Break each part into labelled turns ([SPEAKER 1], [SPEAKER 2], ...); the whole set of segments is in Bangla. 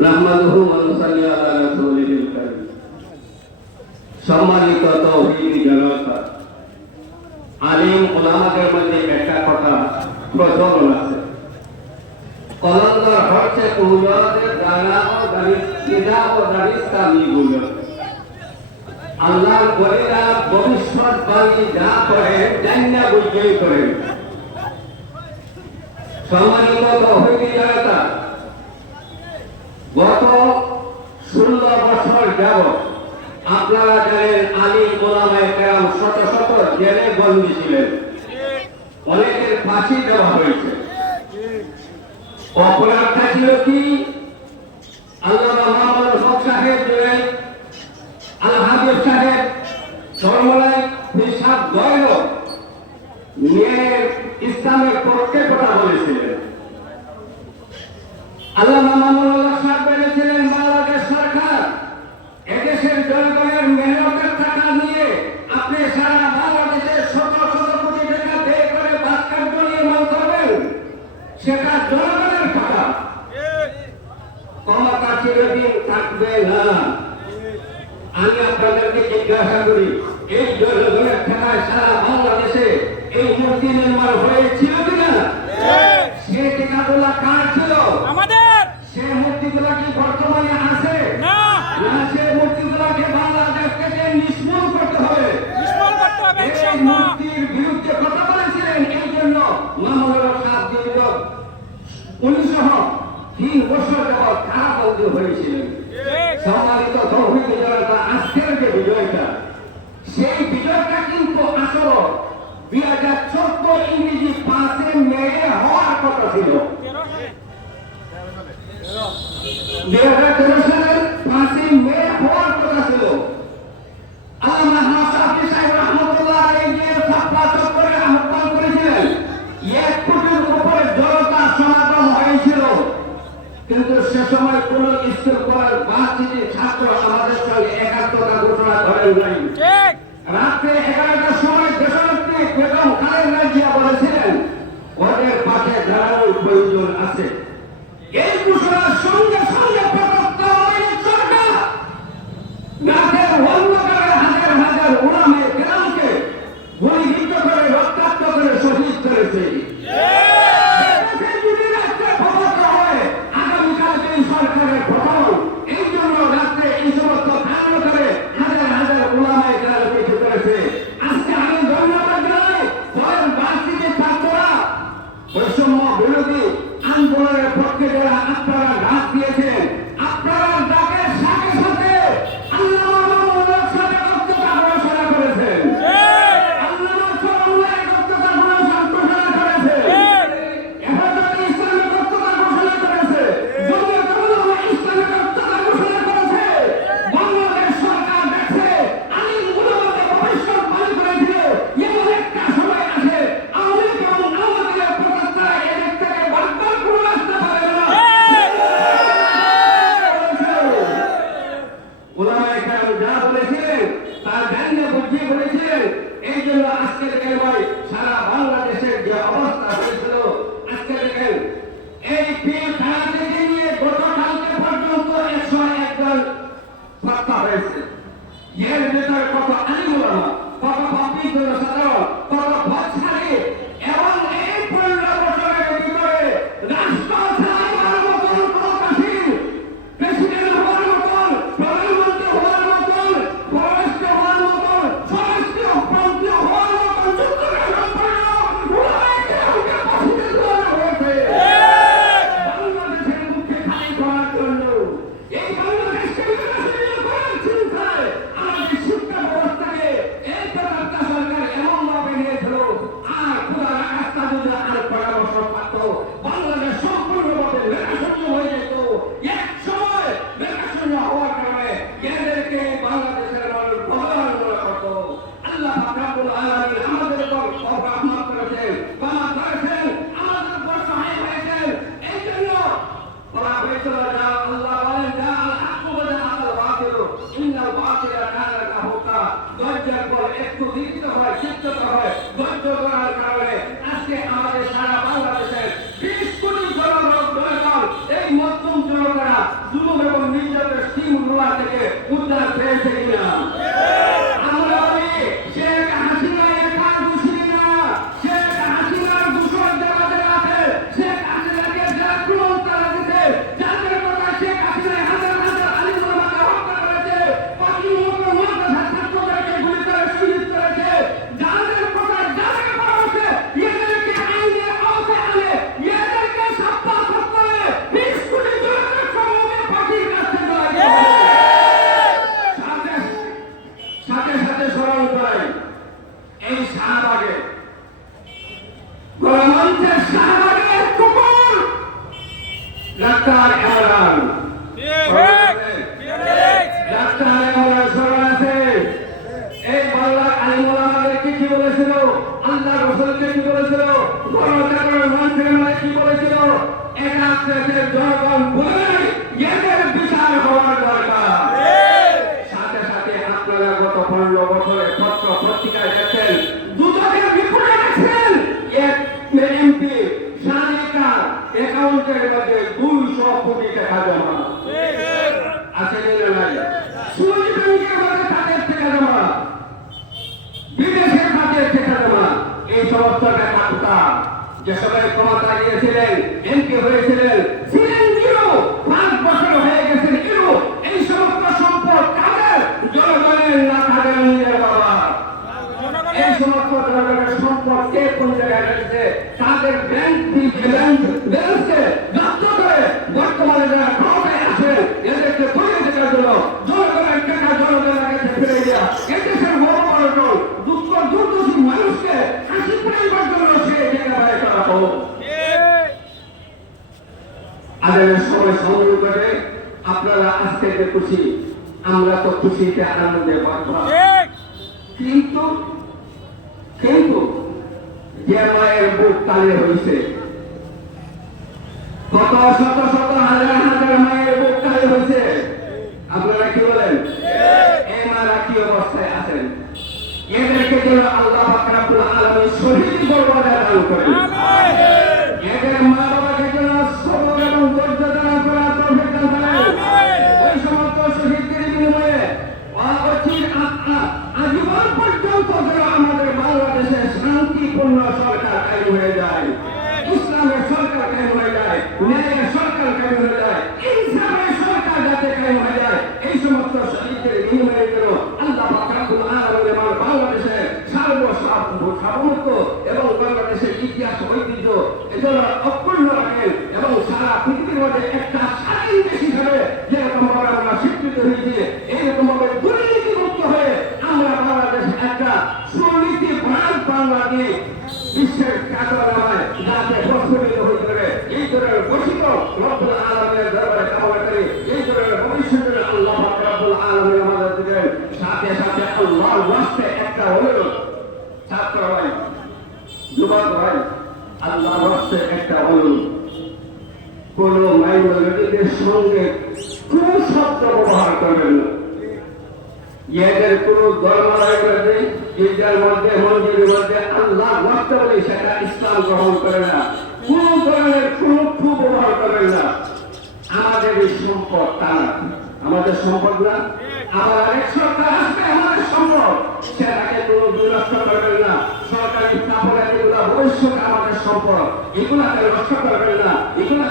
[SPEAKER 1] নাহমাদুহু ওয়া নুসাল্লি আলা রাসূলিল কারীম। সম্মানিত তৌহিদ জনতা, আলিম ওলামাদের মধ্যে একটা কথা প্রচলন আছে। কলন্দর হচ্ছে কুহুলতে দানা ও দারিস ও দারিস কামি গুলো আল্লাহর বলিরা ভবিষ্যৎ বাণী যা করে জান্না বুঝেই করেন সম্মানিত তৌহিদ জনতা গত ষোলো বছর যাবৎ আপনারা জানেন আলী গোলামায় কেরাম শত শত জেলে ছিলেন। অনেকের ফাঁসি দেওয়া হয়েছে। অপরাধটা ছিল কি? আল্লাহ মোহাম্মদ সাহেব জুড়ে আল হাবিব সাহেব সরমলাই হিসাব গয়ল ইসলামের পক্ষে কথা বলেছিলেন। আল্লাহ মামুনুল্লাহ সাহেব বলেছিলেন বাংলাদেশ সরকার এদেশের জনগণের মেহনতের টাকা নিয়ে আপনি সারা বাংলাদেশে শত শত কোটি টাকা ব্যয় করে ভাস্কর্য নির্মাণ করবেন সেটা জনগণের টাকা ক্ষমতা চিরদিন থাকবে না। আমি আপনাদেরকে জিজ্ঞাসা করি এই জনগণের টাকায় সারা বাংলাদেশে এই মূর্তি নির্মাণ হয়েছিল কিনা? সে টিকাগুলা কার ছিল?
[SPEAKER 2] আমাদের।
[SPEAKER 1] সে মূর্তিগুলা কি বর্তমানে আছে
[SPEAKER 2] না
[SPEAKER 1] না সে মূর্তিগুলাকে বাংলাদেশ থেকে নিষ্মূল করতে হবে
[SPEAKER 2] নিষ্ফল করতে হবে
[SPEAKER 1] এই
[SPEAKER 2] ইনশাআল্লাহ
[SPEAKER 1] মূর্তির বিরুদ্ধে কথা বলেছিলেন এই জন্য মামলার সাত দীর্ঘ উনিশশো তিন বছর যাবৎ কারাবন্দী হয়েছিলেন। সম্মানিত হাজার পাঁচে তেরো সালের পাঁচই মে হওয়ার কথা ছিল আল্লামা হাসাফি সাহেব রহমতুল্লাহ আলাইহি যে ছাত্রা চত্বরে আহ্বান করেছিলেন এক কোটির উপরে জনতা সমাগম হয়েছিল কিন্তু সে সময় কোন স্কুল করার বাচ্চাটি ছাত্র আমাদের সঙ্গে একাত্মতা ঘোষণা রাত্রে এগারোটার সময় দেশনেত্রী বেগম খালেদা জিয়া বলেছিলেন, ওদের পাশে দাঁড়ানোর প্রয়োজন আছে। এই ঘোষণার সঙ্গে সঙ্গে হাজার হাজার উড়ামের গ্রামকে গুলিবিদ্ধ করে রক্তাক্ত করে দেশের যদি রাত্রে ক্ষমতা হয়, আগামীকাল এই সরকারের প্রথম। এই জন্য রাত্রে এই সমস্ত কাণ্ড করে হাজার হাজার উলামায়ে কেরাম কিছু করেছে। আজকে আমি ধন্যবাদ জানাই, বলেন বার্ষিকী ছাত্ররা বৈষম্য বিরোধী আন্দোলনের পক্ষে যারা আপনারা ডাক দিয়েছেন এর ভেতরে কত আলিমুলামা কত পবিত্র সাধারণ কত কি বলেছিল একা দেশের জনগণ আমরা তো খুশিতে আনন্দে বাঁচব কিন্তু কিন্তু যে মায়ের বুক তালে হয়েছে। কত শত শত হাজার হাজার মায়ের বুক তালে হয়েছে। আপনারা কি বলেন? এই মারা কি অবস্থায় আছেন? এদেরকে যেন আল্লাহ পাকরাবুল আলমী শহীদ বর্বদা দান করেন এদের মা বাবাকে যেন সবর এবং ধৈর্য দান করা তৌফিক দান করেন ওই সমস্ত শহীদদের বিনিময়ে অচির আত্মা আজীবন পর্যন্ত যেন আমাদের বাংলাদেশে শান্তিপূর্ণ সরকার কায়েম হয়ে যায় ইসলামের সরকার কায়েম হয়ে যায় ন্যায়ের সরকার কায়েম হয়ে যায় ইনসাফের সরকার যাতে কায়েম হয়ে যায় এই সমস্ত শহীদদের বিনিময়ে যেন আল্লাহ পাকাবুল আলমের আমার বাংলাদেশে সার্ব সার্বভৌমত্ব এবং বাংলাদেশের ইতিহাস ঐতিহ্য এজন্য অক্ষুণ্ণ রাখেন এবং সারা পৃথিবীর মধ্যে একটা সঙ্গে কোন শব্দ ব্যবহার করবেন না। এদের কোন ধর্মালয় মধ্যে গির্জার মধ্যে, মন্দিরের মধ্যে আল্লাহ ওয়াস্তে বলে সেটা ইসলাম গ্রহণ করে না। কোন ধরনের কোন টু ব্যবহার করবেন না। আমাদের এই সম্পদ তা না। আমাদের সম্পদ না। আবার আরেক সরকার আসবে, আমাদের সম্পদ। সেটাকে কোনো বিনষ্ট করবেন না। সরকারি স্থাপনা যেগুলো ভবিষ্যৎ আমাদের সম্পদ, এগুলাকে নষ্ট করবেন না। এগুলাকে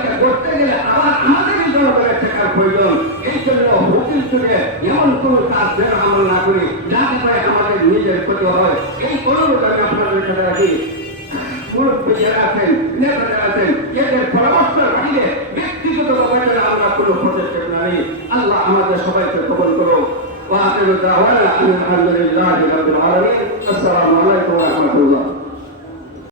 [SPEAKER 1] প্রয়োজন এই জন্য হুকিল যুগে এমন কোন কাজ যেন আমরা না করি যাতে করে আমাদের নিজের ক্ষতি হয় এই অনুরোধ আমি আপনাদের কাছে রাখি মুরব্বী যারা আছেন নেতারা আছেন এদের পরামর্শের বাইরে ব্যক্তিগত ব্যাপারে আমরা কোনো পদক্ষেপ নাই আল্লাহ আমাদের সবাইকে কবল করো وآخر دعوانا أن الحمد لله رب العالمين السلام عليكم ورحمة الله